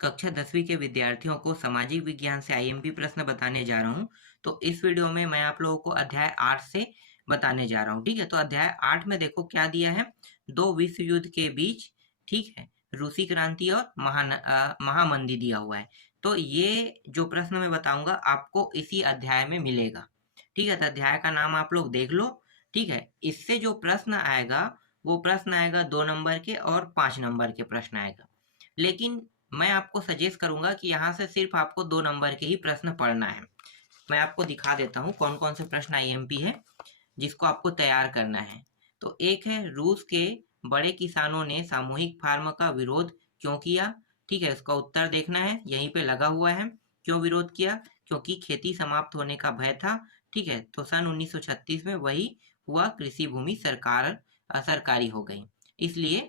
कक्षा 10वीं के विद्यार्थियों को सामाजिक विज्ञान से आईएमपी प्रश्न बताने जा रहा हूँ। तो इस वीडियो में मैं आप लोगों को अध्याय 8 से बताने जा रहा हूँ, ठीक है? तो अध्याय 8 में देखो क्या दिया है, 2 विश्व युद्ध के बीच, ठीक है, रूसी क्रांति और महामंदी दिया हुआ है। तो ये जो प्रश्न मैं बताऊंगा आपको इसी अध्याय में मिलेगा, ठीक है? तो अध्याय का नाम आप लोग देख लो, ठीक है? इससे जो प्रश्न आएगा वो प्रश्न आएगा 2 नंबर के और 5 नंबर के प्रश्न आएगा। लेकिन मैं आपको सजेस्ट करूंगा कि यहाँ से सिर्फ आपको 2 नंबर के ही प्रश्न पढ़ना है। मैं आपको दिखा देता हूँ कौन कौन से प्रश्न आईएमपी है जिसको आपको तैयार करना है। तो एक है, रूस के बड़े किसानों ने सामूहिक फार्म का विरोध क्यों किया? ठीक है, इसका उत्तर देखना है, यहीं पे लगा हुआ है। क्यों विरोध किया? क्योंकि खेती समाप्त होने का भय था। ठीक है, तो सन 1936 में वही हुआ, कृषि भूमि सरकारी हो गई, इसलिए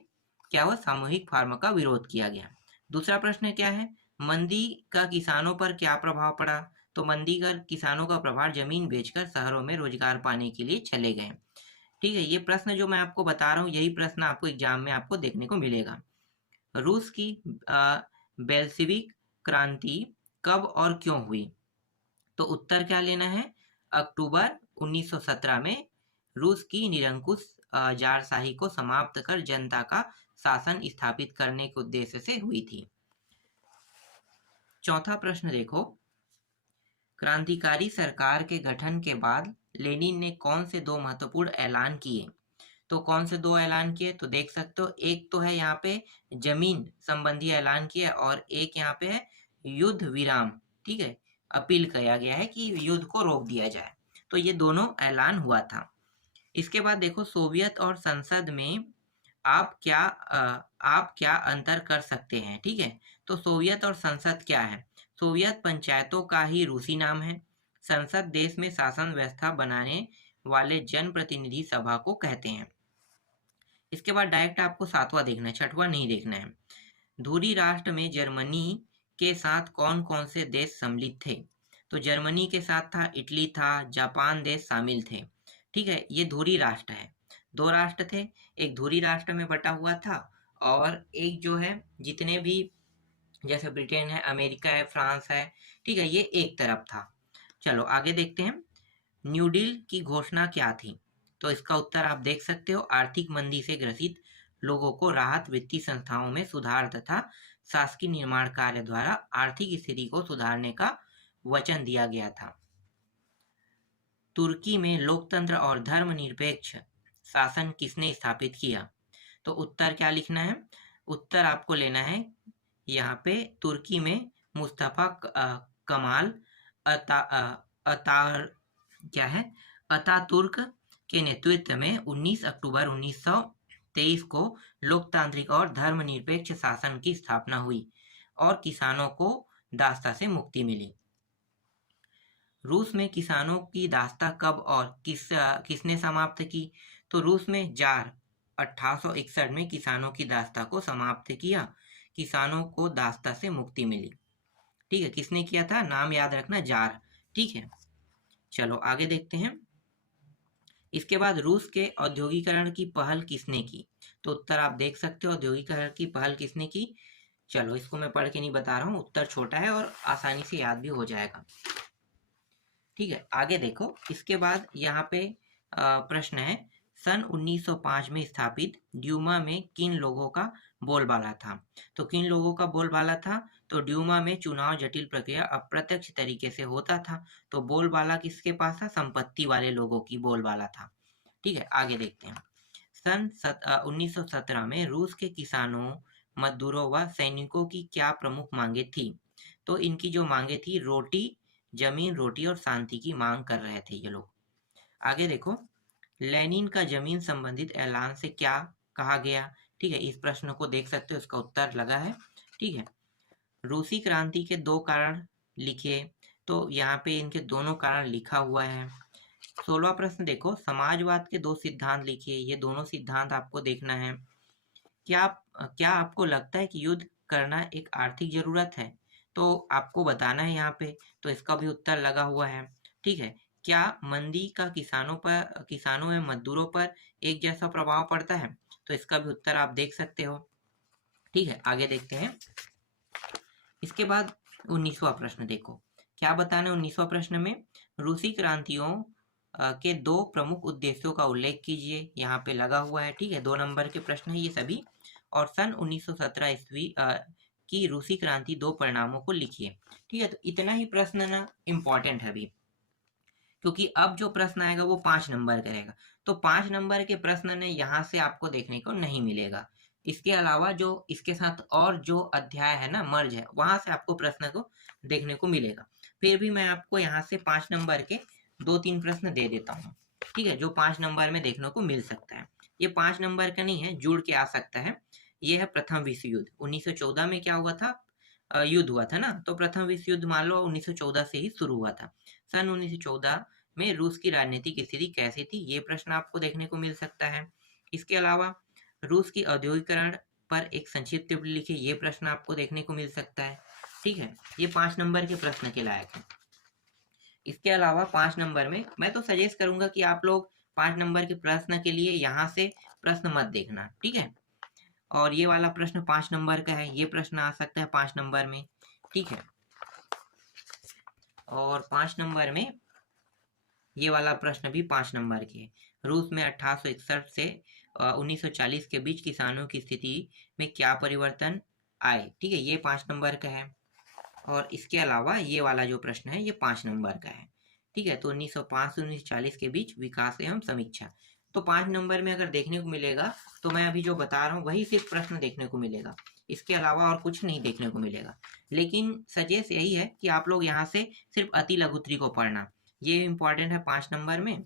क्या हुआ, सामूहिक फार्म का विरोध किया गया। दूसरा प्रश्न क्या है, मंदी का किसानों पर क्या प्रभाव पड़ा? तो मंदी का किसानों का प्रभाव जमीन बेचकर शहरों में रोजगार पाने के लिए चले गए। ठीक है, ये प्रश्न जो मैं आपको बता रहा हूँ यही प्रश्न आपको एग्जाम में आपको देखने को मिलेगा। रूस की बेल्सिविक क्रांति कब और क्यों हुई? तो उत्तर क्या लेना है, अक्टूबर 1917 में रूस की निरंकुश जारशाही को समाप्त कर जनता का शासन स्थापित करने के उद्देश्य से हुई थी। चौथा प्रश्न देखो, क्रांतिकारी सरकार के गठन के बाद लेनिन ने कौन से 2 महत्वपूर्ण ऐलान किए? तो कौन से 2 ऐलान किए? तो देख सकते हो, एक तो है यहाँ पे जमीन संबंधी ऐलान किया और एक यहाँ पे है युद्ध विराम। ठीक है, अपील किया गया है कि युद्ध को रोक दिया जाए। तो ये दोनों ऐलान हुआ था। इसके बाद देखो, सोवियत और संसद में आप क्या अंतर कर सकते हैं? ठीक है, तो सोवियत और संसद क्या है? सोवियत पंचायतों का ही रूसी नाम है। संसद देश में शासन व्यवस्था बनाने वाले जनप्रतिनिधि सभा को कहते हैं। इसके बाद डायरेक्ट आपको 7वां देखना है, 6वां नहीं देखना है। धुरी राष्ट्र में जर्मनी के साथ कौन कौन से देश सम्मिलित थे? तो जर्मनी के साथ था, इटली था, जापान देश शामिल थे। ठीक है, ये धुरी राष्ट्र है। 2 राष्ट्र थे, एक धुरी राष्ट्र में बटा हुआ था और एक जो है जितने भी जैसे ब्रिटेन है, अमेरिका है, फ्रांस है, ठीक है, ये एक तरफ था। चलो आगे देखते हैं, न्यू डील की घोषणा क्या थी? तो इसका उत्तर आप देख सकते हो, आर्थिक मंदी से ग्रसित लोगों को राहत, वित्तीय संस्थाओं में सुधार तथा शासकीय निर्माण कार्य द्वारा आर्थिक स्थिति को सुधारने का वचन दिया गया था। तुर्की में लोकतंत्र और धर्मनिरपेक्ष शासन किसने स्थापित किया? तो उत्तर क्या लिखना है, उत्तर आपको लेना है यहाँ पे, तुर्की में मुस्तफा कमाल अतार क्या है, अतातुर्क के नेतृत्व में 19 अक्टूबर 1923 को लोकतांत्रिक और धर्मनिरपेक्ष शासन की स्थापना हुई और किसानों को दास्ता से मुक्ति मिली। रूस में किसानों की दास्ता कब और किसने समाप्त की? तो रूस में जार 1861 में किसानों की दास्ता को समाप्त किया, किसानों को दास्ता से मुक्ति मिली। ठीक है, किसने किया था? नाम याद रखना, जार। ठीक है, चलो आगे देखते हैं। इसके बाद रूस के औद्योगिकरण की पहल किसने की? तो उत्तर आप देख सकते हो, औद्योगिकरण की पहल किसने की? चलो इसको मैं पढ़ के नहीं बता रहा हूँ, उत्तर छोटा है और आसानी से याद भी हो जाएगा। ठीक है, आगे देखो, इसके बाद यहाँ पे प्रश्न है, सन 1905 में स्थापित ड्यूमा में किन लोगों का बोलबाला था? तो किन लोगों का बोलबाला था? तो ड्यूमा में चुनाव जटिल प्रक्रिया अप्रत्यक्ष तरीके से होता था, तो बोलबाला किसके पास था? संपत्ति वाले लोगों की बोलबाला था। ठीक है, आगे देखते हैं। सन 1917 में रूस के किसानों, मजदूरों व सैनिकों की क्या प्रमुख मांगे थी? तो इनकी जो मांगे थी, रोटी, जमीन, रोटी और शांति की मांग कर रहे थे ये लोग। आगे देखो, लेनिन का जमीन संबंधित ऐलान से क्या कहा गया? ठीक है, इस प्रश्न को देख सकते हो, इसका उत्तर लगा है। ठीक है, रूसी क्रांति के 2 कारण लिखिए, तो यहाँ पे इनके दोनों कारण लिखा हुआ है। 16वां प्रश्न देखो, समाजवाद के 2 सिद्धांत लिखिए, ये दोनों सिद्धांत आपको देखना है। क्या आपको लगता है कि युद्ध करना एक आर्थिक जरूरत है? तो आपको बताना है यहाँ पे, तो इसका भी उत्तर लगा हुआ है। ठीक है, क्या मंदी का किसानों एवं मजदूरों पर एक जैसा प्रभाव पड़ता है? तो इसका भी उत्तर आप देख सकते हो। ठीक है, आगे देखते हैं। इसके बाद 19वां प्रश्न देखो, क्या बताना है 19वां प्रश्न में, रूसी क्रांतियों के 2 प्रमुख उद्देश्यों का उल्लेख कीजिए। यहाँ पे लगा हुआ है, ठीक है, 2 नंबर के प्रश्न है ये सभी। और सन 1917 ईस्वी की रूसी क्रांति 2 परिणामों को लिखिए। ठीक है, तो इतना ही प्रश्न ना इम्पोर्टेंट है अभी, क्योंकि अब जो प्रश्न आएगा वो 5 नंबर का रहेगा। तो 5 नंबर के प्रश्न ने यहाँ से आपको देखने को नहीं मिलेगा। इसके अलावा जो इसके साथ और जो अध्याय है ना, मर्ज है, वहां से आपको प्रश्न को देखने को मिलेगा। फिर भी मैं आपको यहाँ से 5 नंबर के 2-3 प्रश्न दे देता हूँ, ठीक है, जो 5 नंबर में देखने को मिल सकता है। ये 5 नंबर का नहीं है, जुड़ के आ सकता है। ये है प्रथम विश्व युद्ध। 1914 में क्या हुआ था, युद्ध हुआ था ना, तो प्रथम विश्व युद्ध मान लो 1914 से ही शुरू हुआ था। सन 1914 में रूस की राजनीतिक स्थिति कैसी थी, ये प्रश्न आपको देखने को मिल सकता है। इसके अलावा रूस की औद्योगिकरण पर एक संक्षिप्त टिप्पणी लिखिए, ये प्रश्न आपको देखने को मिल सकता है। ठीक है, ये 5 नंबर के प्रश्न के लायक है। इसके अलावा 5 नंबर में मैं तो सजेस्ट करूंगा कि आप लोग 5 नंबर के प्रश्न के लिए यहाँ से प्रश्न मत देखना, ठीक है। और ये वाला प्रश्न 5 नंबर का है, ये प्रश्न आ सकता है 5 नंबर में, ठीक है। और 5 नंबर में ये वाला प्रश्न भी 5 नंबर के है। रूस में 1861 से 1940 के बीच किसानों की स्थिति में क्या परिवर्तन आए, ठीक है, ये 5 नंबर का है। और इसके अलावा ये वाला जो प्रश्न है ये 5 नंबर का है, ठीक है। तो 1905 से 1940 के बीच विकास एवं समीक्षा, तो 5 नंबर में अगर देखने को मिलेगा तो मैं अभी जो बता रहा हूँ वही सिर्फ प्रश्न देखने को मिलेगा, इसके अलावा और कुछ नहीं देखने को मिलेगा। लेकिन सजेस्ट यही है कि आप लोग यहाँ से सिर्फ अति लघुत्री को पढ़ना, ये इम्पॉर्टेंट है 5 नंबर में।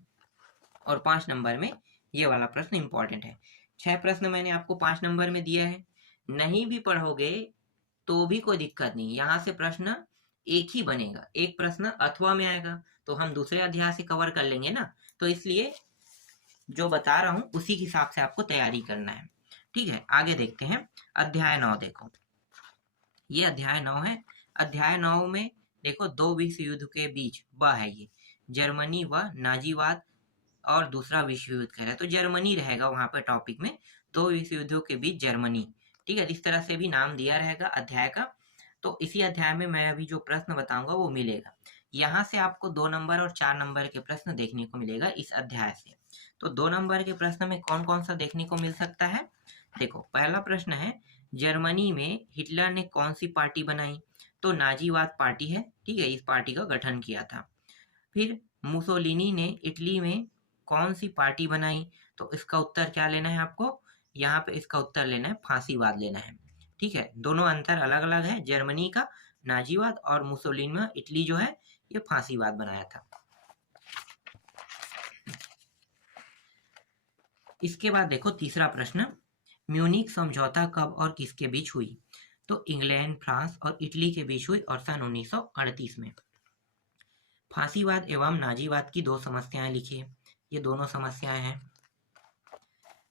और 5 नंबर में ये वाला प्रश्न इम्पॉर्टेंट है। 6 प्रश्न मैंने आपको 5 नंबर में दिया है, नहीं भी पढ़ोगे तो भी कोई दिक्कत नहीं, यहाँ से प्रश्न एक ही बनेगा, एक प्रश्न अथवा में आएगा, तो हम दूसरे अध्याय से कवर कर लेंगे ना, तो इसलिए जो बता रहा हूं उसी के हिसाब से आपको तैयारी करना है, ठीक है। आगे देखते हैं अध्याय 9, देखो ये अध्याय 9 है। अध्याय 9 में देखो 2 विश्व युद्ध के बीच वह है, ये जर्मनी व नाजीवाद और दूसरा विश्व युद्ध कह रहा है, तो जर्मनी रहेगा वहां पर टॉपिक में, 2 विश्व युद्धों के बीच जर्मनी, ठीक है, इस तरह से भी नाम दिया रहेगा अध्याय का। तो इसी अध्याय में मैं अभी जो प्रश्न बताऊंगा वो मिलेगा, यहाँ से आपको 2 नंबर और 4 नंबर के प्रश्न देखने को मिलेगा इस अध्याय से। तो 2 नंबर के प्रश्न में कौन कौन सा देखने को मिल सकता है, देखो पहला प्रश्न है, जर्मनी में हिटलर ने कौन सी पार्टी बनाई, तो नाजीवाद पार्टी है, ठीक है, इस पार्टी का गठन किया था। फिर मुसोलिनी ने इटली में कौन सी पार्टी बनाई, तो इसका उत्तर क्या लेना है आपको, यहाँ पे इसका उत्तर लेना है फांसीवाद लेना है, ठीक है। दोनों अंतर अलग अलग है, जर्मनी का नाजीवाद और मुसोलिनी में इटली जो है ये फांसीवाद बनाया था। इसके बाद देखो तीसरा प्रश्न, म्यूनिक समझौता कब और किसके बीच हुई, तो इंग्लैंड, फ्रांस और इटली के बीच हुई और सन 1938 में। फांसीवाद एवं नाजीवाद की 2 समस्याएं लिखिए, ये दोनों समस्याएं हैं।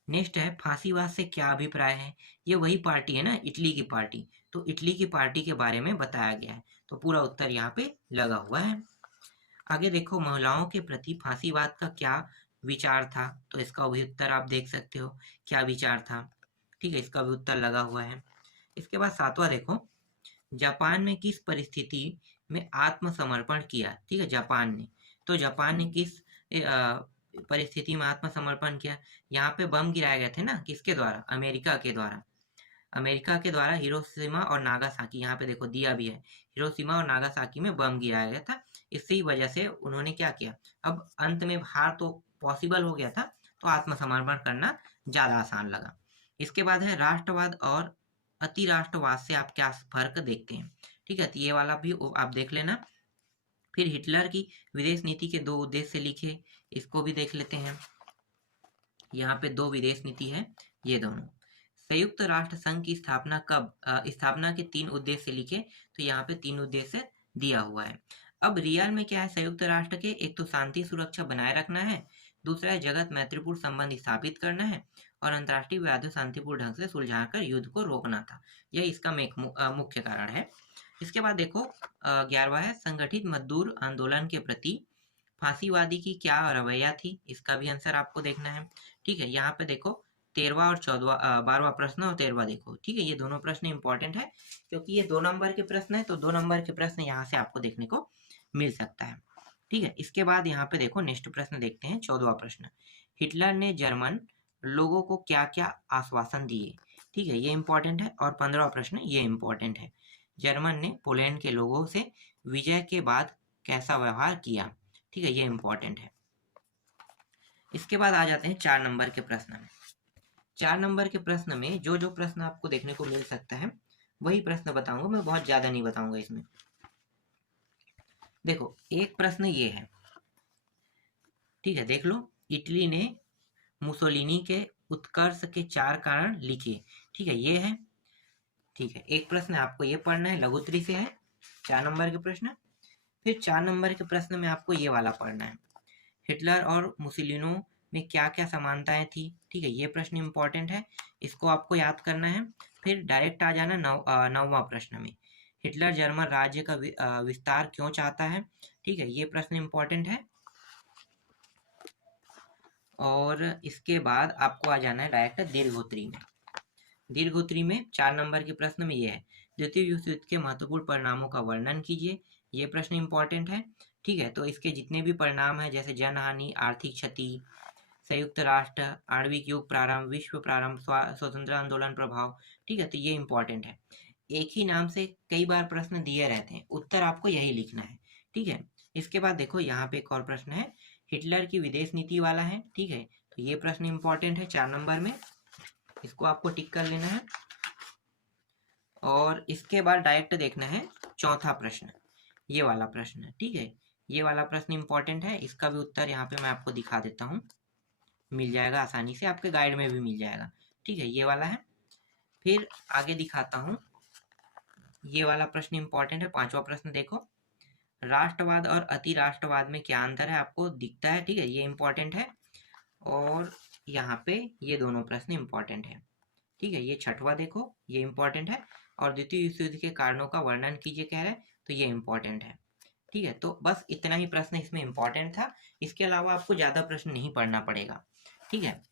नेक्स्ट है, फांसीवाद से क्या अभिप्राय है, ये वही पार्टी है ना, इटली की पार्टी, तो इटली की पार्टी के बारे में बताया गया है, तो पूरा उत्तर यहाँ पे लगा हुआ है। आगे देखो, महिलाओं के प्रति फांसीवाद का क्या विचार था, तो इसका भी उत्तर आप देख सकते हो, क्या विचार था, ठीक है, इसका भी उत्तर लगा हुआ है। इसके बाद 7वां देखो, जापान में किस परिस्थिति में आत्मसमर्पण किया, ठीक है, जापान ने, तो जापान ने किस परिस्थिति में आत्मसमर्पण किया, यहाँ पे बम गिराए गए थे ना, किसके द्वारा, अमेरिका के द्वारा, अमेरिका के द्वारा हिरोशिमा और नागासाकी, यहाँ पे देखो दिया भी है, हिरोशिमा और नागासाकी में बम गिराया गया था, इसी वजह से उन्होंने क्या किया, अब अंत में हार तो पॉसिबल हो गया था, तो आत्मसमर्पण करना ज्यादा आसान लगा। इसके बाद है राष्ट्रवाद और अति राष्ट्रवाद से आप क्या फर्क देखते हैं, ठीक है, तो ये वाला भी आप देख लेना। फिर हिटलर की विदेश नीति के 2 उद्देश्य लिखे, इसको भी देख लेते हैं। यहाँ पे 2 विदेश नीति है, ये दोनों। संयुक्त राष्ट्र संघ की स्थापना कब, स्थापना के 3 उद्देश्य लिखे, तो यहाँ पे 3 उद्देश्य दिया हुआ है। अब रियल में क्या है संयुक्त राष्ट्र के, एक तो शांति सुरक्षा बनाए रखना है, दूसरा है जगत मैत्रीपूर्ण संबंध स्थापित करना है, और अंतर्राष्ट्रीय विवादों शांतिपूर्ण ढंग से सुलझाकर युद्ध को रोकना था, यह इसका मुख्य कारण है। इसके बाद देखो 11वां है, संगठित मजदूर आंदोलन के प्रति फांसीवादी की क्या रवैया थी, इसका भी आंसर आपको देखना है, ठीक है। यहाँ पे देखो 13वां और 12वां प्रश्न और 13वां देखो, ठीक है। ये दोनों प्रश्न इंपॉर्टेंट है क्योंकि ये 2 नंबर के प्रश्न है, तो 2 नंबर के प्रश्न यहाँ से आपको देखने को मिल सकता है, ठीक है। इसके बाद यहाँ पे देखो नेक्स्ट प्रश्न देखते हैं, 14वां प्रश्न। हिटलर ने जर्मन लोगों को क्या-क्या आश्वासन दिए, ठीक है, ये इंपॉर्टेंट है। और 15वां प्रश्न ये इंपॉर्टेंट है। जर्मन ने पोलैंड के लोगों से विजय के बाद कैसा व्यवहार किया, ठीक है, ये इंपॉर्टेंट है। इसके बाद आ जाते हैं 4 नंबर के प्रश्न में। 4 नंबर के प्रश्न में जो प्रश्न आपको देखने को मिल सकता है वही प्रश्न बताऊंगा, मैं बहुत ज्यादा नहीं बताऊंगा इसमें। देखो एक प्रश्न ये है, ठीक है, देख लो। इटली ने मुसोलिनी के उत्कर्ष के 4 कारण लिखे, ठीक है, ये है, ठीक है। एक प्रश्न आपको ये पढ़ना है, लघुत्री से है, 4 नंबर के प्रश्न। फिर 4 नंबर के प्रश्न में आपको ये वाला पढ़ना है, हिटलर और मुसोलिनी में क्या क्या समानताएं थी, ठीक है, ये प्रश्न इंपॉर्टेंट है, इसको आपको याद करना है। फिर डायरेक्ट आ जाना 9वां प्रश्न में, हिटलर जर्मन राज्य का विस्तार क्यों चाहता है, ठीक है, ये प्रश्न इंपॉर्टेंट है। और इसके बाद आपको आ जाना है डायरेक्ट दीर्घोत्तरी में। दीर्घोत्तरी में 4 नंबर के प्रश्न में ये है, द्वितीय विश्व युद्ध के महत्वपूर्ण परिणामों का वर्णन कीजिए, ये प्रश्न इंपॉर्टेंट है, ठीक है। तो इसके जितने भी परिणाम है जैसे जनहानि, आर्थिक क्षति, संयुक्त राष्ट्र, आणविक युग प्रारंभ, विश्व प्रारंभ, स्वतंत्र आंदोलन प्रभाव, ठीक है, तो ये इंपॉर्टेंट है। एक ही नाम से कई बार प्रश्न दिए रहते हैं, उत्तर आपको यही लिखना है, ठीक है। इसके बाद देखो यहाँ पे एक और प्रश्न है, हिटलर की विदेश नीति वाला है, ठीक है, तो ये प्रश्न इंपॉर्टेंट है 4 नंबर में, इसको आपको टिक कर लेना है। और इसके बाद डायरेक्ट देखना है 4था प्रश्न, ये वाला प्रश्न, ठीक है, ये वाला प्रश्न इंपॉर्टेंट है, इसका भी उत्तर यहाँ पे मैं आपको दिखा देता हूँ, मिल जाएगा आसानी से, आपके गाइड में भी मिल जाएगा, ठीक है, ये वाला है। फिर आगे दिखाता हूँ, ये वाला प्रश्न इंपॉर्टेंट है, 5वां प्रश्न देखो, राष्ट्रवाद और अति राष्ट्रवाद में क्या अंतर है आपको दिखता है, ठीक है, ये इंपॉर्टेंट है। और यहाँ पे ये दोनों प्रश्न इंपॉर्टेंट है, ठीक है, ये 6वां देखो, ये इंपॉर्टेंट है। और द्वितीय विश्व युद्ध के कारणों का वर्णन कीजिए कह रहे हैं, तो ये इंपॉर्टेंट है, ठीक है। तो बस इतना ही प्रश्न इसमें इंपॉर्टेंट था, इसके अलावा आपको ज्यादा प्रश्न नहीं पढ़ना पड़ेगा, ठीक है।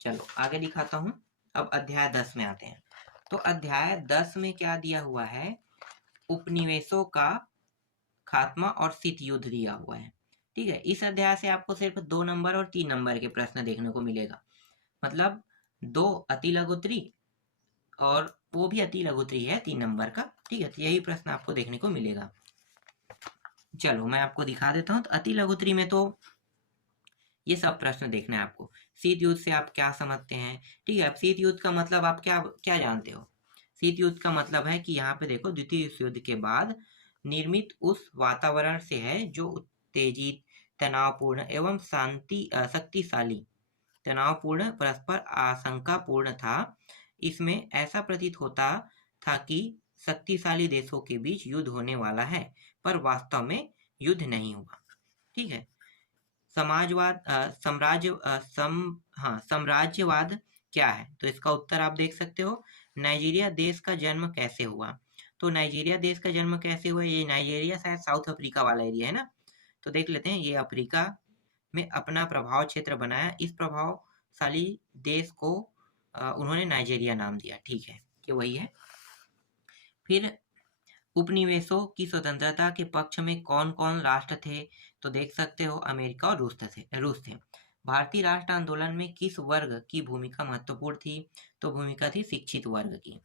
चलो आगे दिखाता हूँ, अब अध्याय 10 में आते हैं। तो अध्याय 10 में क्या दिया हुआ है, उपनिवेशों का खात्मा और शीत युद्ध दिया हुआ है, ठीक है। इस अध्याय से आपको सिर्फ 2 नंबर और 3 नंबर के प्रश्न देखने को मिलेगा, मतलब 2 अति लघुत्री और वो भी अति लघुत्री है 3 नंबर का, ठीक है, तो यही प्रश्न आपको देखने को मिलेगा। चलो मैं आपको दिखा देता हूँ, तो अति लघुत्री में तो ये सब प्रश्न देखना है आपको। शीत युद्ध से आप क्या समझते हैं, ठीक है, अब शीत युद्ध का मतलब आप क्या क्या जानते हो। शीत युद्ध का मतलब है कि यहाँ पे देखो, द्वितीय विश्व युद्ध के बाद निर्मित उस वातावरण से है जो उत्तेजित, तनावपूर्ण एवं शक्तिशाली, तनावपूर्ण, परस्पर आशंकापूर्ण था। इसमें ऐसा प्रतीत होता था कि शक्तिशाली देशों के बीच युद्ध होने वाला है, पर वास्तव में युद्ध नहीं हुआ, ठीक है। समाजवाद साम्राज्यवाद क्या है, तो इसका उत्तर आप देख सकते हो, नाइजीरिया देश का जन्म कैसे हुआ। तो नाइजीरिया देश का जन्म कैसे हुआ, ये नाइजीरिया शायद साउथ अफ्रीका वाला एरिया है ना, तो देख लेते हैं, ये अफ्रीका में अपना प्रभाव क्षेत्र बनाया, इस प्रभावशाली देश को उन्होंने नाइजीरिया नाम दिया, ठीक है, ये वही है। फिर उपनिवेशों की स्वतंत्रता के पक्ष में कौन कौन राष्ट्र थे, तो देख सकते हो अमेरिका और रूस थे। भारतीय राष्ट्र आंदोलन में किस वर्ग की भूमिका महत्वपूर्ण थी, तो भूमिका थी शिक्षित वर्ग की।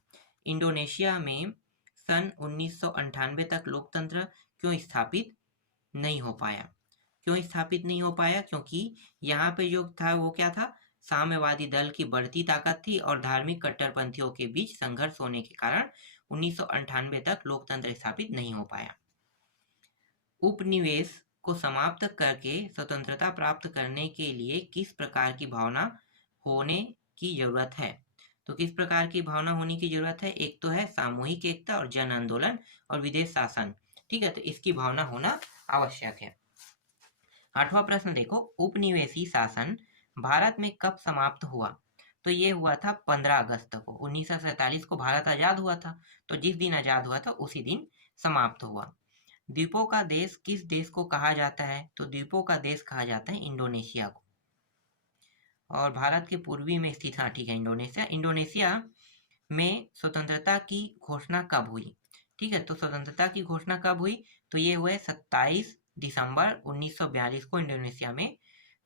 इंडोनेशिया में सन 1998 तक लोकतंत्र क्यों स्थापित नहीं हो पाया, क्योंकि यहाँ पे जो था वो क्या था, साम्यवादी दल की बढ़ती ताकत थी और धार्मिक कट्टरपंथियों के बीच संघर्ष होने के कारण 1998 तक लोकतंत्र स्थापित नहीं हो पाया। उपनिवेश को समाप्त करके स्वतंत्रता प्राप्त करने के लिए किस प्रकार की भावना होने की जरूरत है, तो किस प्रकार की भावना होने की जरूरत है, एक तो है सामूहिक एकता और जन आंदोलन और विदेश शासन, ठीक है, तो इसकी भावना होना आवश्यक है। 8वां प्रश्न देखो, उपनिवेशी शासन भारत में कब समाप्त हुआ, तो ये हुआ था 15 अगस्त को, 1947 को भारत आजाद हुआ था, तो जिस दिन आजाद हुआ था उसी दिन समाप्त हुआ। द्वीपों का देश किस देश को कहा जाता है, तो द्वीपों का देश कहा जाता है इंडोनेशिया को। और भारत के पूर्वी में स्थित, हाँ ठीक है, इंडोनेशिया। इंडोनेशिया में स्वतंत्रता की घोषणा कब हुई? ठीक है, तो स्वतंत्रता की घोषणा कब हुई? तो ये हुए 27 दिसंबर 1942 को इंडोनेशिया में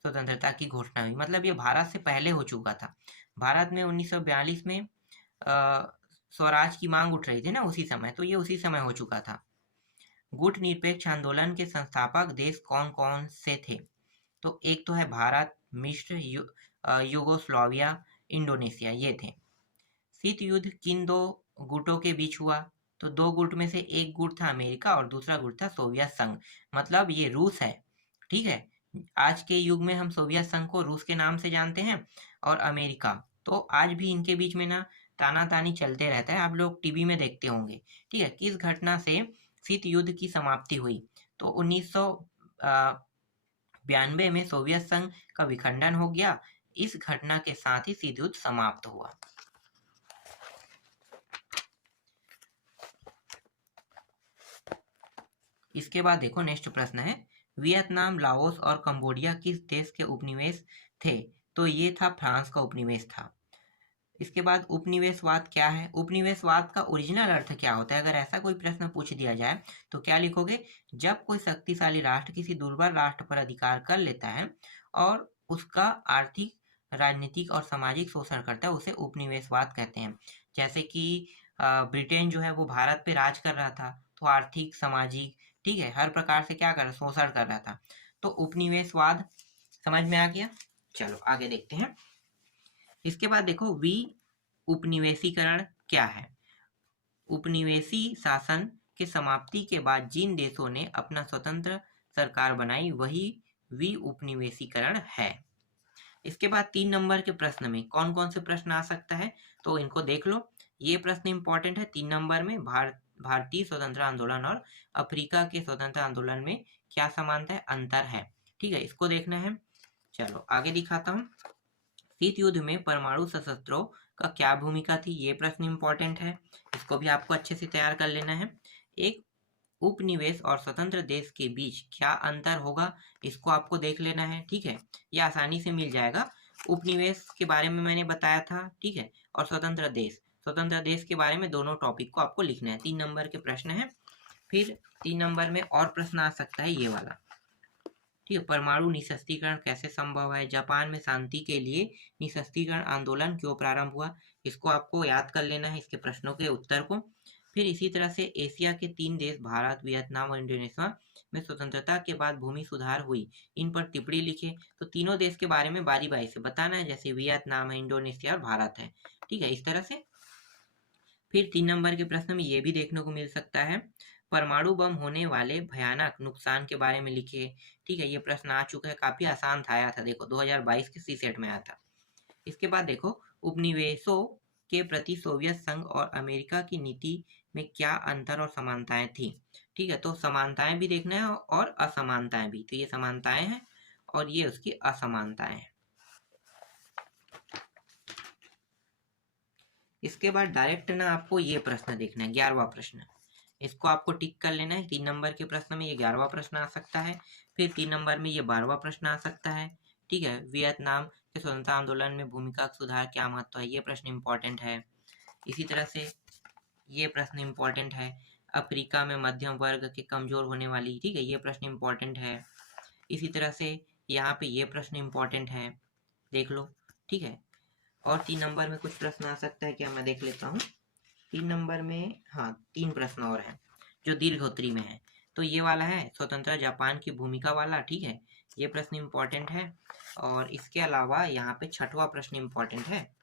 स्वतंत्रता की घोषणा हुई। मतलब ये भारत से पहले हो चुका था। भारत में 1942 में स्वराज की मांग उठ रही थी ना उसी समय, तो ये उसी समय हो चुका था। गुट निरपेक्ष आंदोलन के संस्थापक देश कौन कौन से थे? तो एक तो है भारत, मिस्र, यूगोस्लाविया, इंडोनेशिया, ये थे। शीत युद्ध किन दो गुटों के बीच हुआ? तो दो गुट में से एक गुट था अमेरिका और दूसरा गुट था सोवियत संघ। मतलब ये रूस है, ठीक है। आज के युग में हम सोवियत संघ को रूस के नाम से जानते हैं, और अमेरिका, तो आज भी इनके बीच में ना तानातानी चलते रहता है, आप लोग टीवी में देखते होंगे, ठीक है। किस घटना से शीत युद्ध की समाप्ति हुई? तो 1992 में सोवियत संघ का विखंडन हो गया। इस घटना के साथ ही शीत युद्ध समाप्त हुआ। इसके बाद देखो नेक्स्ट प्रश्न है, वियतनाम, लाओस और कंबोडिया किस देश के उपनिवेश थे? तो ये था फ्रांस का उपनिवेश था। इसके बाद उपनिवेशवाद क्या है? उपनिवेशवाद का ओरिजिनल अर्थ क्या होता है? अगर ऐसा कोई प्रश्न पूछ दिया जाए तो क्या लिखोगे? जब कोई शक्तिशाली राष्ट्र किसी दुर्बल राष्ट्र पर अधिकार कर लेता है और उसका आर्थिक, राजनीतिक और सामाजिक शोषण करता है, उसे उपनिवेशवाद कहते हैं। जैसे कि ब्रिटेन जो है वो भारत पे राज कर रहा था, तो आर्थिक, सामाजिक, ठीक है, हर प्रकार से क्या कर रहा, शोषण कर रहा था। तो उपनिवेशवाद समझ में आ गया। चलो आगे देखते हैं। इसके बाद देखो उपनिवेशीकरण क्या है? उपनिवेशी शासन के समाप्ति के बाद जिन देशों ने अपना स्वतंत्र सरकार बनाई वही उपनिवेशीकरण है। इसके बाद 3 नंबर के प्रश्न में कौन कौन से प्रश्न आ सकता है, तो इनको देख लो। ये प्रश्न इंपॉर्टेंट है 3 नंबर में, भारतीय स्वतंत्र आंदोलन और अफ्रीका के स्वतंत्र आंदोलन में क्या समानता है, अंतर है, ठीक है, इसको देखना है। चलो आगे दिखाता हूँ। शीत युद्ध में परमाणु शस्त्रों का क्या भूमिका थी? ये प्रश्न इंपॉर्टेंट है, इसको भी आपको अच्छे से तैयार कर लेना है। एक उपनिवेश और स्वतंत्र देश के बीच क्या अंतर होगा, इसको आपको देख लेना है, ठीक है, ये आसानी से मिल जाएगा। उपनिवेश के बारे में मैंने बताया था, ठीक है, और स्वतंत्र देश के बारे में दोनों टॉपिक को आपको लिखना है। 3 नंबर के प्रश्न है। फिर 3 नंबर में और प्रश्न आ सकता है ये वाला, ठीक है, परमाणु निशस्त्रीकरण कैसे संभव है? जापान में शांति के लिए निशस्त्रीकरण आंदोलन क्यों प्रारंभ हुआ? इसको आपको याद कर लेना है, इसके प्रश्नों के उत्तर को। फिर इसी तरह से एशिया के 3 देश भारत, वियतनाम और इंडोनेशिया में स्वतंत्रता के बाद भूमि सुधार हुई, इन पर टिप्पणी लिखे। तो तीनों देश के बारे में बारी बारी से बताना है, जैसे वियतनाम है, इंडोनेशिया और भारत है, ठीक है, इस तरह से। फिर 3 नंबर के प्रश्न में ये भी देखने को मिल सकता है, परमाणु बम होने वाले भयानक नुकसान के बारे में लिखे, ठीक है, ये प्रश्न आ चुका है, काफी आसान था, आया था, देखो 2022 के सीसेट में आया था। इसके बाद देखो उपनिवेशों के प्रति सोवियत संघ और अमेरिका की नीति में क्या अंतर और समानताएं थी, ठीक है, तो समानताएं भी देखना है और असमानताएं भी। तो ये समानताएं हैं और ये उसकी असमानताएं हैं। इसके बाद डायरेक्ट ना आपको ये प्रश्न देखना है, 11वां प्रश्न, इसको आपको टिक कर लेना है। 3 नंबर के प्रश्न में ये 11वां प्रश्न आ सकता है। फिर 3 नंबर में ये 12वां प्रश्न आ सकता है, ठीक है। वियतनाम के स्वतंत्रता आंदोलन में भूमिका सुधार क्या महत्व है, ये प्रश्न इंपॉर्टेंट है। इसी तरह से ये प्रश्न इंपॉर्टेंट है। अफ्रीका में मध्यम वर्ग के कमजोर होने वाली, ठीक है, ये प्रश्न इंपॉर्टेंट है। इसी तरह से यहाँ पे ये प्रश्न इंपॉर्टेंट है, देख लो, ठीक है। और 3 नंबर में कुछ प्रश्न आ सकता है, क्या मैं देख लेता हूँ। 3 नंबर में, हाँ 3 प्रश्न और हैं जो दीर्घोत्तरी में है। तो ये वाला है स्वतंत्र जापान की भूमिका वाला, ठीक है, ये प्रश्न इंपॉर्टेंट है। और इसके अलावा यहाँ पे 6वां प्रश्न इंपॉर्टेंट है,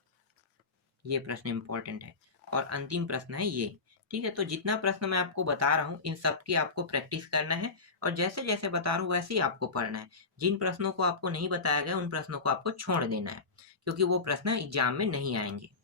ये प्रश्न इंपॉर्टेंट है। और अंतिम प्रश्न है ये, ठीक है। तो जितना प्रश्न मैं आपको बता रहा हूँ इन सब की आपको प्रैक्टिस करना है, और जैसे जैसे बता रहा हूँ वैसे ही आपको पढ़ना है। जिन प्रश्नों को आपको नहीं बताया गया उन प्रश्नों को आपको छोड़ देना है, क्योंकि वो प्रश्न एग्जाम में नहीं आएंगे।